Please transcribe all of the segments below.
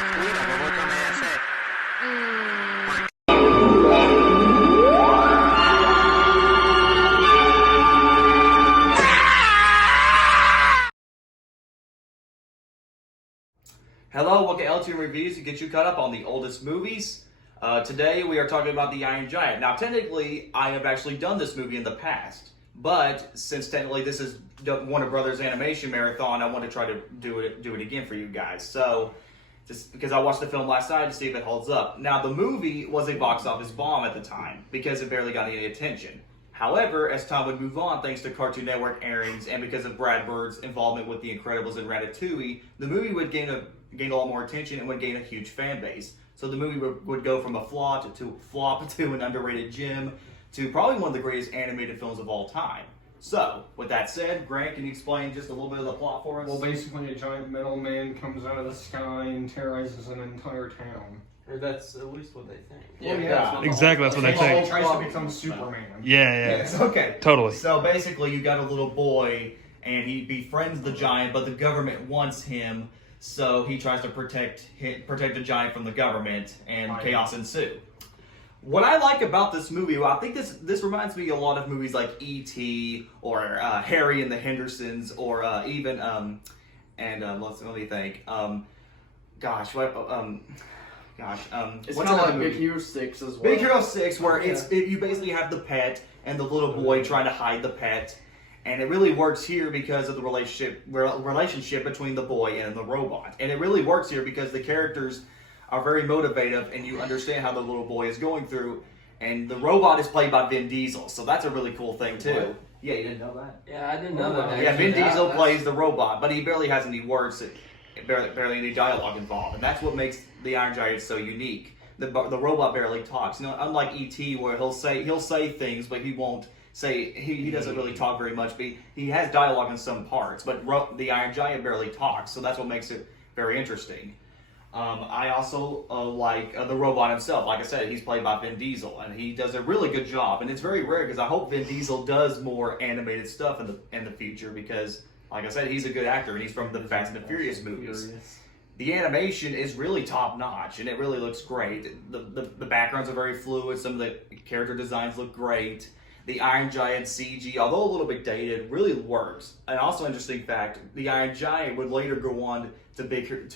cuida, como tú me haces. Hello, welcome to LTM Reviews to get you caught up on the oldest movies. Today we are talking about The Iron Giant. Now, technically, I have actually done this movie in the past, but since technically this is Warner Brothers Animation Marathon, I want to try to do it again for you guys. So, just because I watched the film last night to see if it holds up. Now, the movie was a box office bomb at the time because it barely got any attention. However, as time would move on, thanks to Cartoon Network airings and because of Brad Bird's involvement with The Incredibles and Ratatouille, the movie would gain a lot more attention and would gain a huge fan base. So the movie would go from a flop to an underrated gem to probably one of the greatest animated films of all time. So, with that said, Grant, can you explain just a little bit of the plot for us? Well, basically, a giant metal man comes out of the sky and terrorizes an entire town. Or that's at least what they think. Yeah. Exactly, that's what they He think. tries to become Superman. Yeah. Yes, okay. Totally. So basically, you got a little boy, and he befriends the giant, but the government wants him, so he tries to protect the giant from the government, and chaos ensues. What I like about this movie, well, I think this reminds me a lot of movies like E.T. or Harry and the Hendersons, or even let me think. It's What's kind of like movie? Big Hero 6 as well. Big Hero 6, where you basically have the pet and the little boy trying to hide the pet, and it really works here because of the relationship between the boy and the robot. And it really works here because the characters are very motivative, and you understand how the little boy is going through. And the robot is played by Vin Diesel, so that's a really cool thing too. What? Yeah, you didn't know that? Yeah, I didn't know that. Yeah, Vin actually. Diesel plays the robot, but he barely has any words, barely any dialogue involved, and that's what makes the Iron Giant so unique. The robot barely talks. You know, unlike E.T., where he'll say things, but he won't say he doesn't really talk very much. But he has dialogue in some parts, but the Iron Giant barely talks, so that's what makes it very interesting. I also like the robot himself. Like I said, he's played by Vin Diesel, and he does a really good job. And it's very rare because I hope Vin Diesel does more animated stuff in the future because, like I said, he's a good actor, and he's from the Fast and the Furious movies. The animation is really top notch, and it really looks great. The backgrounds are very fluid. Some of the character designs look great. The Iron Giant CG, although a little bit dated, really works. And also, interesting fact: the Iron Giant would later go on to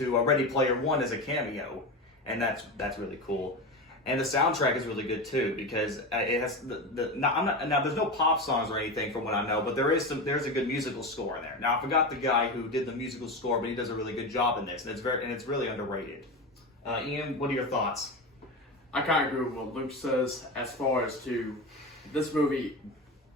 Ready Player One as a cameo, and that's really cool. And the soundtrack is really good too because it has there's no pop songs or anything from what I know, but there's a good musical score in there. Now I forgot the guy who did the musical score, but he does a really good job in this, and it's really underrated. Ian, what are your thoughts? I kind of agree with what Luke says as far as to this movie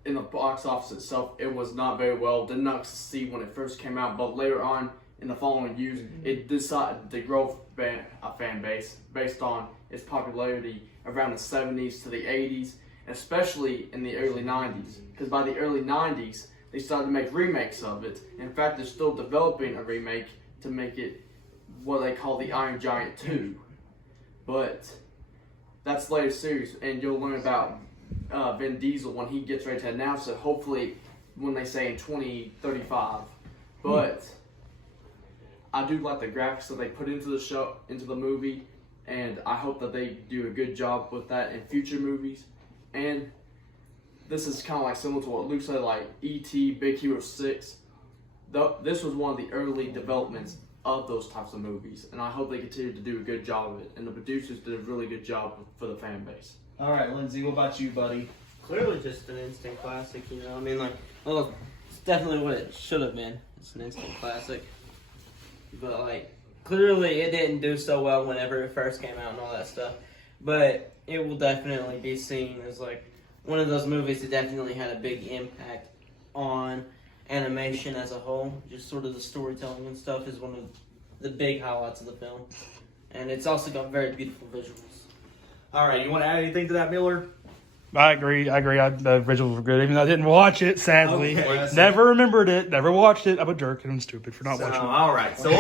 in the box office itself. It was not very well, did not succeed when it first came out, but later on in the following years, it decided to grow a fan base based on its popularity around the 70s to the 80s, especially in the early 90s. Because by the early 90s, they started to make remakes of it. In fact, they're still developing a remake to make it what they call the Iron Giant 2. But that's later series, and you'll learn about Vin Diesel when he gets ready to announce it, hopefully when they say in 2035. But I do like the graphics that they put into the movie, and I hope that they do a good job with that in future movies. And this is kind of like similar to what Luke said, like E.T., Big Hero 6. This was one of the early developments of those types of movies, and I hope they continue to do a good job of it. And the producers did a really good job for the fan base. All right, Lindsay, what about you, buddy? Clearly just an instant classic, you know? I mean, it's definitely what it should have been. It's an instant classic. But, clearly it didn't do so well whenever it first came out and all that stuff. But it will definitely be seen as, one of those movies that definitely had a big impact on animation as a whole. Just sort of the storytelling and stuff is one of the big highlights of the film. And it's also got very beautiful visuals. All right, you want to add anything to that, Miller? I agree. The originals were good, even though I didn't watch it, sadly. Okay. Never remembered it, never watched it. I'm a jerk and I'm stupid for not watching it. All right, so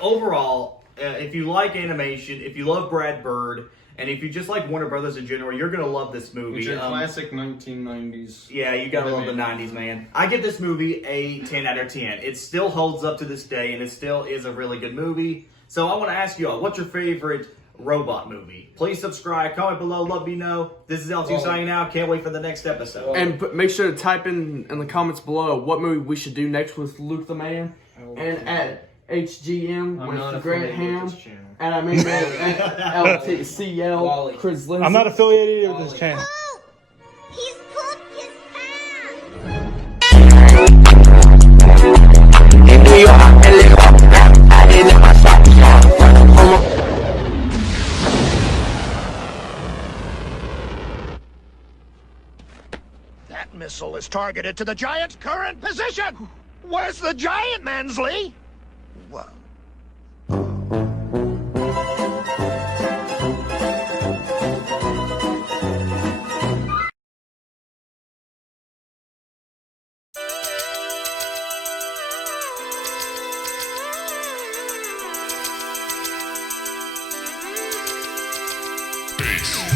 overall, if you like animation, if you love Brad Bird, and if you just like Warner Brothers in general, you're going to love this movie. It's your classic 1990s. Yeah, you got to love the 90s, man. I give this movie a 10 out of 10. It still holds up to this day, and it still is a really good movie. So I want to ask you all, what's your favorite robot movie? Please subscribe, comment below, let me know. This is LTM signing out. Can't wait for the next episode. And make sure to type in the comments below what movie we should do next with Luke the Man. And at HGM with Grant Ham. And I mean at LTCL Chris Lindsay. I'm not affiliated with this channel. He's pooped his That missile is targeted to the Giant's current position! Where's the Giant, Mansley? Whoa. Peace.